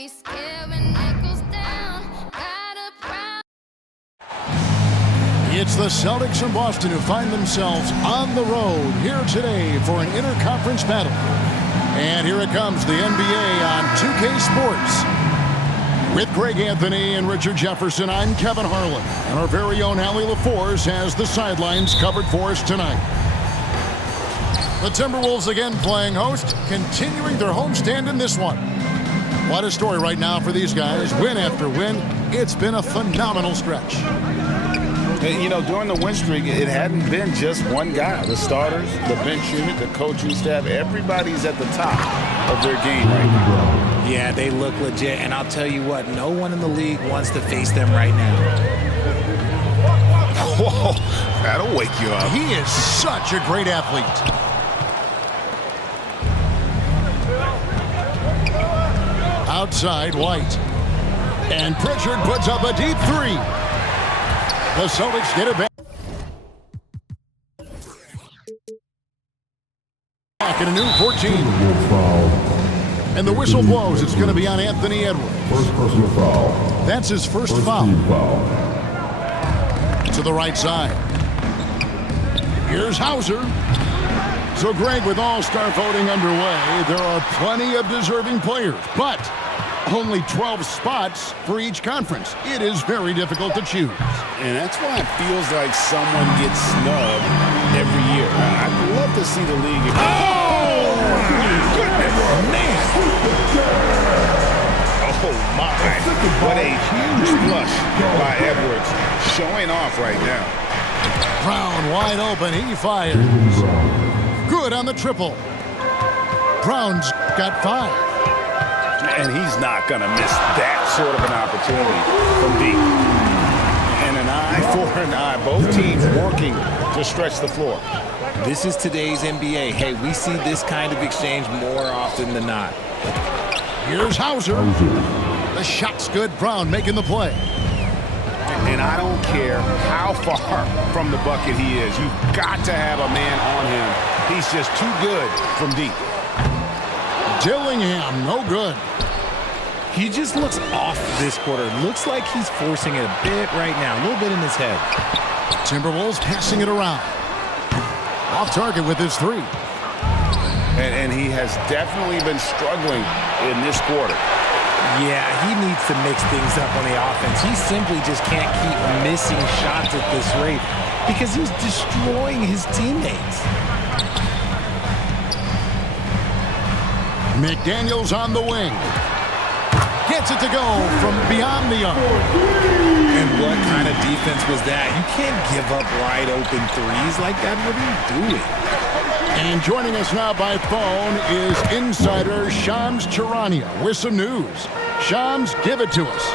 be scared when it goes down. Got a proud. It's the Celtics from Boston who find themselves on the road here today for an interconference battle. And here it comes, the NBA on 2K Sports. With Greg Anthony and Richard Jefferson, I'm Kevin Harlan. And our very own Allie LaForce has the sidelines covered for us tonight. The Timberwolves again playing host, continuing their homestand in this one. What a story right now for these guys. Win after win. It's been a phenomenal stretch. You know, during the win streak, it hadn't been just one guy. The starters, the bench unit, the coaching staff, everybody's at the top of their game right now. Yeah, they look legit, and I'll tell you what, no one in the league wants to face them right now. Whoa, that'll wake you up. He is such a great athlete. Outside, White. And Pritchard puts up a deep three. The Celtics get it back. Back in a new 14. And the whistle blows. It's going to be on Anthony Edwards. First personal foul. That's his first foul. To the right side. Here's Hauser. So, Greg, with all-star voting underway, there are plenty of deserving players, but only 12 spots for each conference. It is very difficult to choose. And that's why it feels like someone gets snubbed every year. I'd love to see the league. Oh, my goodness, man. Oh, my. What a huge flush by Edwards. Showing off right now. Brown wide open. He fires. Good on the triple. Brown's got 5. And he's not going to miss that sort of an opportunity from deep. And an eye for an eye. Both teams working to stretch the floor. This is today's NBA. Hey, we see this kind of exchange more often than not. Here's Hauser. The shot's good. Brown making the play. And I don't care how far from the bucket he is. You've got to have a man on him. He's just too good from deep. Dillingham, no good. He just looks off this quarter. Looks like he's forcing it a bit right now. A little bit in his head. Timberwolves passing it around. Off target with his 3. And he has definitely been struggling in this quarter. Yeah, he needs to mix things up on the offense. He simply just can't keep missing shots at this rate because he's destroying his teammates. McDaniels on the wing. Gets it to go from beyond the arc. And what kind of defense was that? You can't give up wide open threes like that. What are you doing? And joining us now by phone is insider Shams Charania with some news. Shams, give it to us.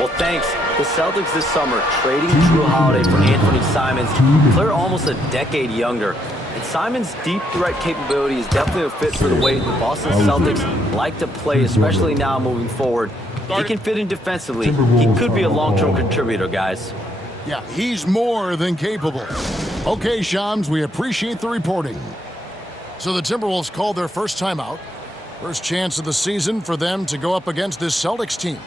Well, thanks. The Celtics this summer trading Drew Holiday for Anthony Simons. Player almost a decade younger. And Simons' deep threat capability is definitely a fit for the way the Boston Celtics like to play, especially now moving forward. He can fit in defensively. He could be a long-term contributor, guys. Yeah, he's more than capable. Okay, Shams, we appreciate the reporting. So the Timberwolves called their first timeout. First chance of the season for them to go up against this Celtics team.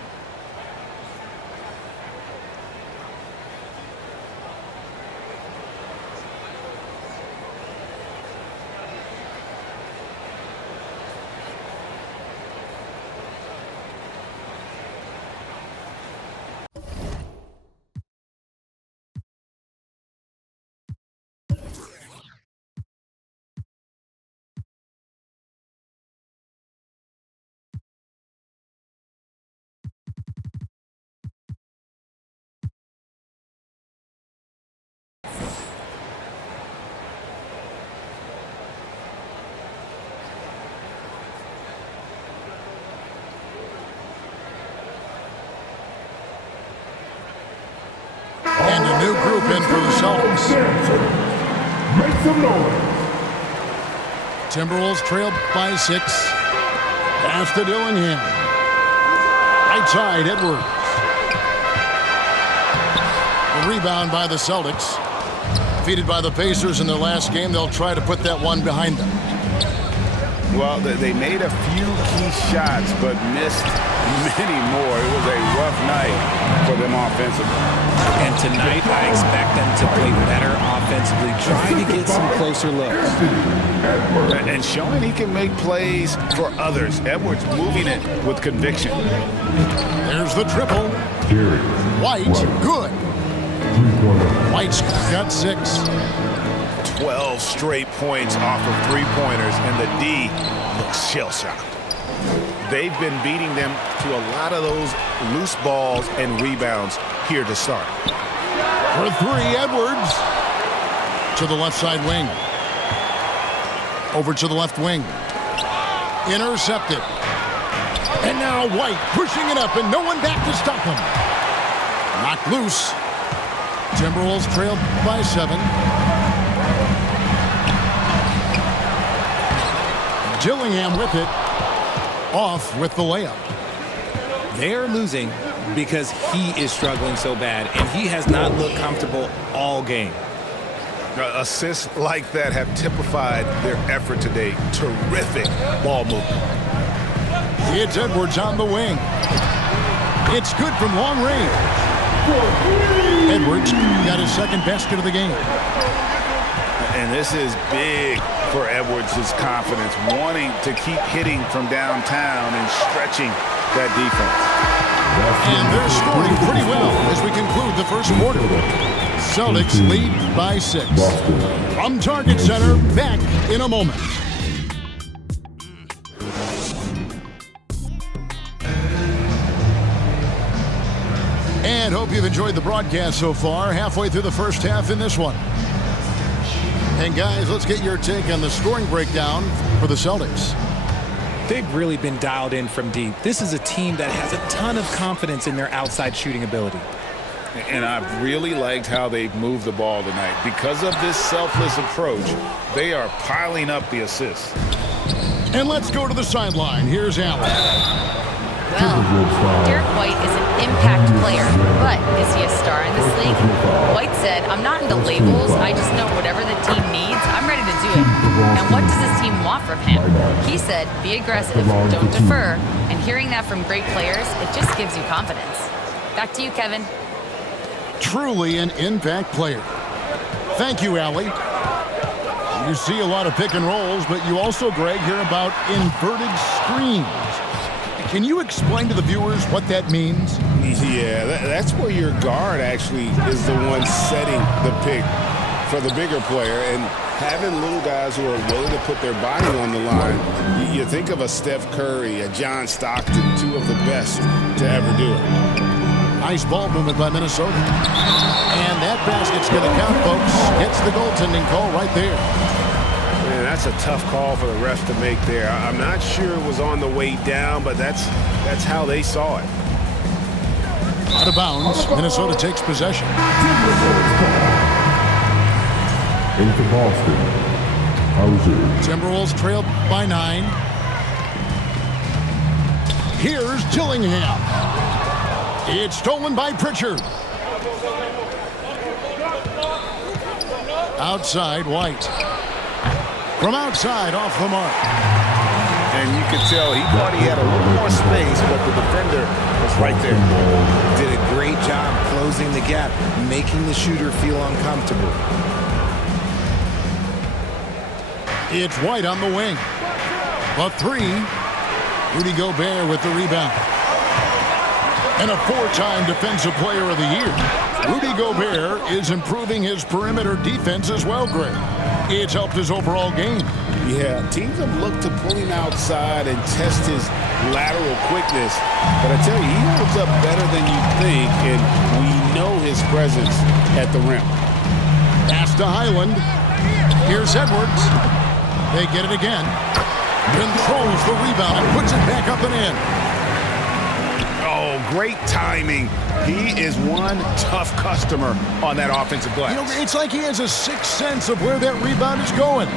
And a new group in for the Celtics. Make some noise. Timberwolves trail by 6. Pass to Dillingham. Right side, Edwards. A rebound by the Celtics. Defeated by the Pacers in their last game, they'll try to put that one behind them. Well, they made a few key shots, but missed many more. It was a rough night for them offensively. And tonight, I expect them to play better offensively, trying to get some closer looks. And showing he can make plays for others. Edwards moving it with conviction. There's the triple. White, good. White's got 6. 12 straight points off of three-pointers, and the D looks shell-shocked. They've been beating them to a lot of those loose balls and rebounds here to start. For 3, Edwards. To the left side wing. Over to the left wing. Intercepted. And now White pushing it up, and no one back to stop him. Knocked loose. Timberwolves trailed by 7. Dillingham with it. Off with the layup. They're losing because he is struggling so bad, and he has not looked comfortable all game. Assists like that have typified their effort today. Terrific ball movement. It's Edwards on the wing. It's good from long range. Edwards got his second basket of the game. And this is big for Edwards' confidence, wanting to keep hitting from downtown and stretching that defense. And they're scoring pretty well as we conclude the first quarter. Celtics lead by 6. From Target Center, back in a moment. And hope you've enjoyed the broadcast so far. Halfway through the first half in this one. And guys, let's get your take on the scoring breakdown for the Celtics. They've really been dialed in from deep. This is a team that has a ton of confidence in their outside shooting ability. And I've really liked how they've moved the ball tonight. Because of this selfless approach, they are piling up the assists. And let's go to the sideline. Here's Allen. Well, Derek White is an impact player, but is he a star in this league? White said, I'm not into labels, I just know whatever the team needs, I'm ready to do it. And what does this team want from him? He said, be aggressive, don't defer, and hearing that from great players, it just gives you confidence. Back to you, Kevin. Truly an impact player. Thank you, Allie. You see a lot of pick and rolls, but you also, Greg, hear about inverted screens. Can you explain to the viewers what that means? Yeah, that's where your guard actually is the one setting the pick for the bigger player, and having little guys who are willing to put their body on the line. You think of a Steph Curry, a John Stockton, 2 of the best to ever do it. Nice ball movement by Minnesota. And that basket's going to count, folks. Gets the goaltending call right there. Man, that's a tough call for the refs to make there. I'm not sure it was on the way down, but that's how they saw it. Out of bounds, Minnesota takes possession. Into Boston. Hauser. Timberwolves trailed by 9. Here's Dillingham. It's stolen by Pritchard. Outside, White. From outside, off the mark. And you could tell he thought he had a little more space, but the defender was right there. Did a great job closing the gap, making the shooter feel uncomfortable. It's White on the wing. A 3. Rudy Gobert with the rebound. And a 4-time Defensive Player of the Year. Rudy Gobert is improving his perimeter defense as well, Greg. It's helped his overall game. Yeah, teams have looked to pull him outside and test his lateral quickness. But I tell you, he holds up better than you think, and we know his presence at the rim. Pass to Highland. Here's Edwards. They get it again. Controls the rebound and puts it back up and in. Oh, great timing. He is one tough customer on that offensive glass. You know, it's like he has a sixth sense of where that rebound is going.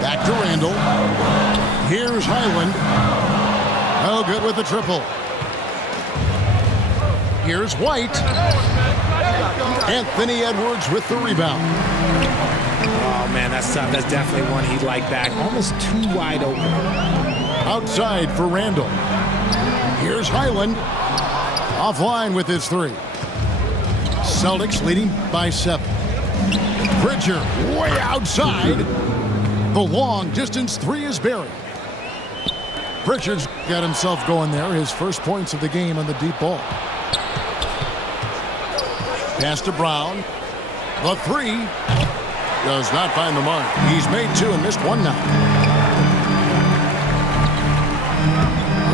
Back to Randall. Here's Highland. Oh, good with the triple. Here's White. Anthony Edwards with the rebound. Oh, man, that's tough. That's definitely one he'd like back. Almost too wide open. Outside for Randall. Here's Highland. Offline with his three. Celtics leading by 7. Pritchard way outside. The long distance three is buried. Pritchard's got himself going there. His first points of the game on the deep ball. Pass to Brown. The three does not find the mark. He's made 2 and missed 1 now.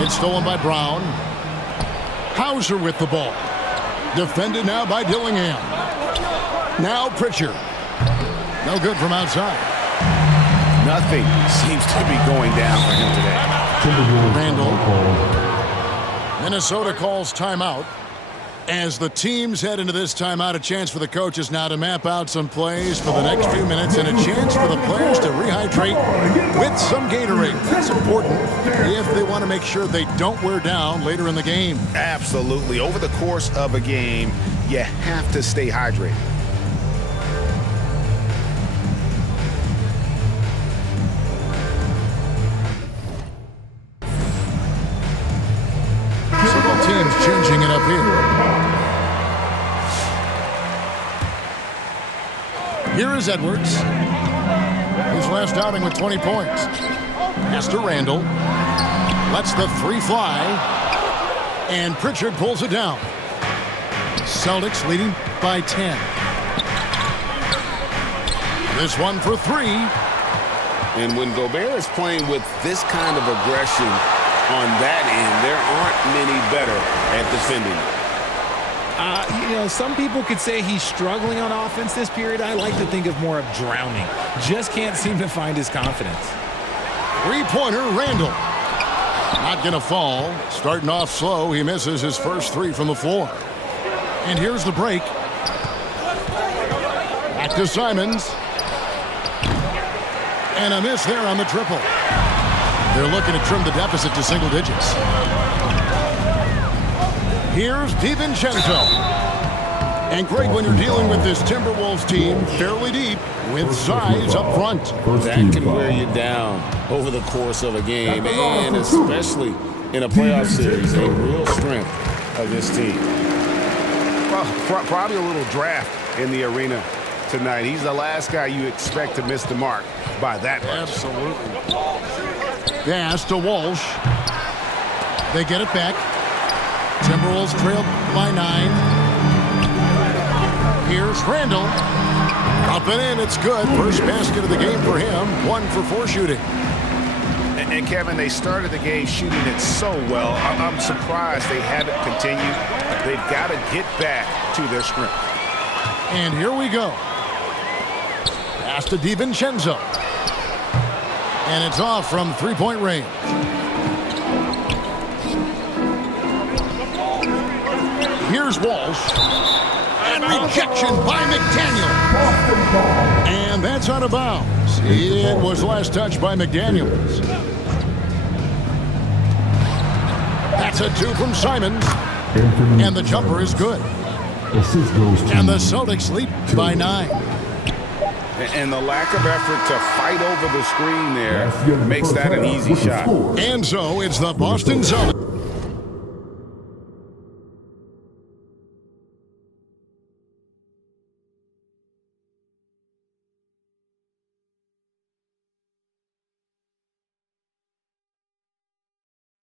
It's stolen by Brown. Hauser with the ball. Defended now by Dillingham. Now Pritchard. No good from outside. Nothing seems to be going down for him today. Randall. Minnesota calls timeout. As the teams head into this timeout, a chance for the coaches now to map out some plays for the next few minutes and a chance for the players to rehydrate with some Gatorade. That's important if they want to make sure they don't wear down later in the game. Absolutely. Over the course of a game, you have to stay hydrated. Several teams changing it up here. Here is Edwards. His last outing with 20 points. Pass to Randall. Lets the three fly. And Pritchard pulls it down. Celtics leading by 10. This one for 3. And when Gobert is playing with this kind of aggression on that end, there aren't many better at defending. Some people could say he's struggling on offense this period. I like to think of more of drowning. Just can't seem to find his confidence. Three-pointer, Randall. Not going to fall. Starting off slow, he misses his first 3 from the floor. And here's the break. Back to Simons. And a miss there on the triple. They're looking to trim the deficit to single digits. Here's DiVincenzo. And Greg, when you're dealing with this Timberwolves team fairly deep with size up front, that can wear you down over the course of a game, and especially in a playoff series, a real strength of this team. Well, probably a little draft in the arena tonight. He's the last guy you expect to miss the mark by that much. Absolutely. Pass to Walsh. They get it back. Timberwolves trailed by 9. Here's Randall. Up and in, it's good. First basket of the game for him. 1 for 4 shooting. And Kevin, they started the game shooting it so well. I'm surprised they haven't continued. They've got to get back to their strength. And here we go. Pass to DiVincenzo. And it's off from three-point range. Here's Walsh. And rejection by McDaniel. And that's out of bounds. It was last touched by McDaniels. That's a 2 from Simons. And the jumper is good. And the Celtics lead by 9. And the lack of effort to fight over the screen there makes that an easy shot. And so it's the Boston Celtics.